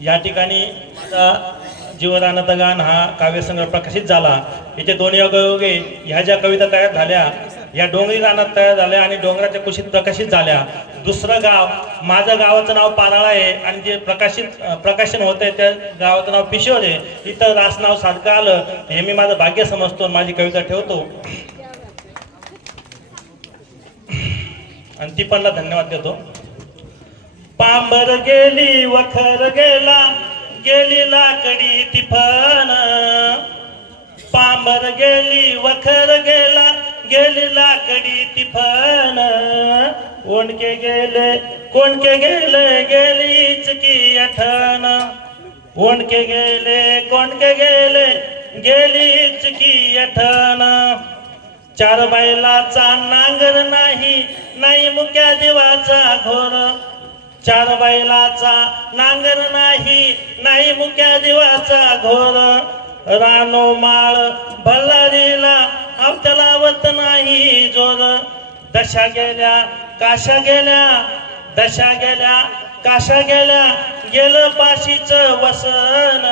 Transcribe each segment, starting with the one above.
या ठिकाणी माझा जीवदानंद गान हा काव्यसंग्रह प्रकाशित झाला. याचे दोन्ही योगे ह्या ज्या कविता तयार झाल्या या डोंगरी रानात तयार झाल्या आणि डोंगराच्या कुशीत प्रकाशित झाल्या. दुसरं गाव माझं गावाचं नाव पानाळा आहे आणि जे प्रकाशित प्रकाशन होत आहे त्या गावाचं नाव पिशोर आहे. इथं रास नाव सारखं आलं हे मी माझं भाग्य समजतो माझी कविता ठेवतो. आणि ती पणला धन्यवाद देतो. पांबर गेली वखर गेला गेली लाकडी तिफान पांबर गेली वखर गेला गेली लाकडी तिफान ओणके गेले कोणके गेले गेली की अठण ओणके गेले कोणके गेले गेली की अठण चार बैलाचा नांगर नाही नाही मुक्या देवाचा घोर. चार बैलाचा नांगर नाही नाही मुक्या देवाचा घोर. रानो माळ भल्लारीला अवतलावत नाही जोर. दशा गेल्या काशा गेल्या दशा गेल्या काशा गेल्या गेलं पाशीच वसन.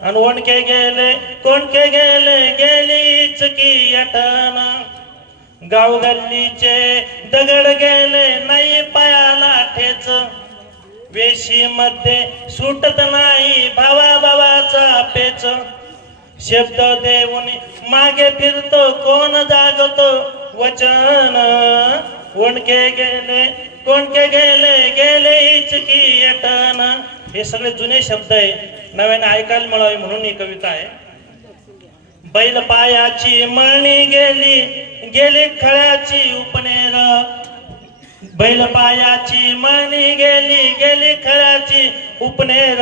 आणि ओणके गेले कोणके गेले गेलीच की यटन. गाव गल्लीचे दगड गेले नाही पायाला ठेच. वेशी मध्ये सुटत नाही भावा भावाचा पेच. शब्द देऊन मागे फिरतो कोण जागतो? वचन. कोणके गेले कोणके गेले गेले इचकी अटन हे सगळे जुने शब्द आहे. नव्याने ऐकायला मिळावे म्हणून ही कविता आहे. बैल पायाची मळणी गेली गेली खळ्याची उपनेर. बैल पायाची मळणी गेली गेली खळ्याची उपनेर.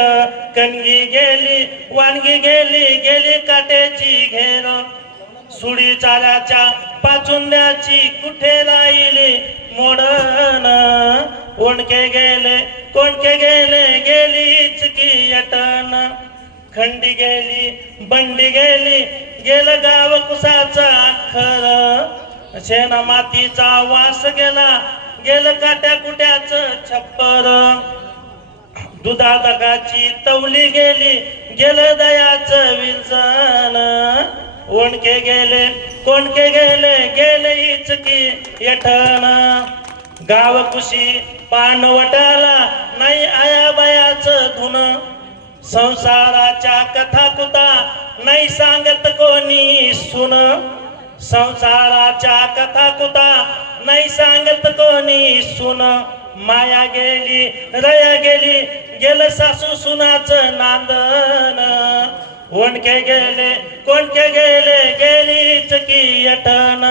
कणगी गेली वानगी गेली गेली काट्याची घेर. सुडी चाऱ्याच्या पाचुंद्याची कुठे राहिली? मोडन ओणके गेले कोणके गेले? गेली की यटन खंडी गेली बंडी गेली गेलं गाव कुसाचा खर शेण मातीचा वास गेला गेलं काट्या कुट्याच छप्पर. दुधा दगाची तवली गेली गेलं दयाचं विरसन ओणके गेले कोणके गेले गेले इचकी येठण. गाव कुशी पानवटाला नाही आया बायाचं धुन. संसाराच्या कथा कुता नाही सांगत सुन संसाराच्या कथा कुता नाही सांगत कोणी सुन. माया गेली रया गेली गेलं सासू सुनाचं नांदन. ओणके गेले कोणके गेले गेलीच की अटन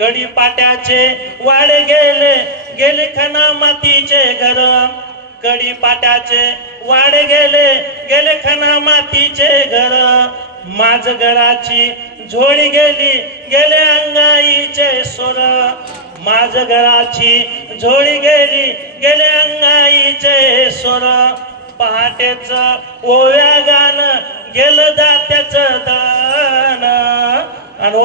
गडी पाट्याचे वाडे गेले गेले खना मातीचे घर. कडी पाट्याचे वाडे गेले गेले खना मातीचे घर. माझ घराची झोळी गेली गेले अंगाईचे सोर माझ घराची झोळी गेली गेले अंगाईचे सोर पहाटेच ओव्या गाण गेलं दात्याच दान. आणि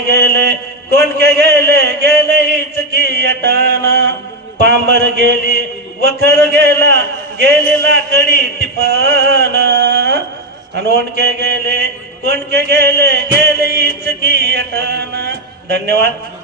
गेले कोणके गेले गेले हिच की पांबर गेली वखर गेला गेली लाकडी टिफन. आणि गेले कोणके गेले गेले इचकी की धन्यवाद.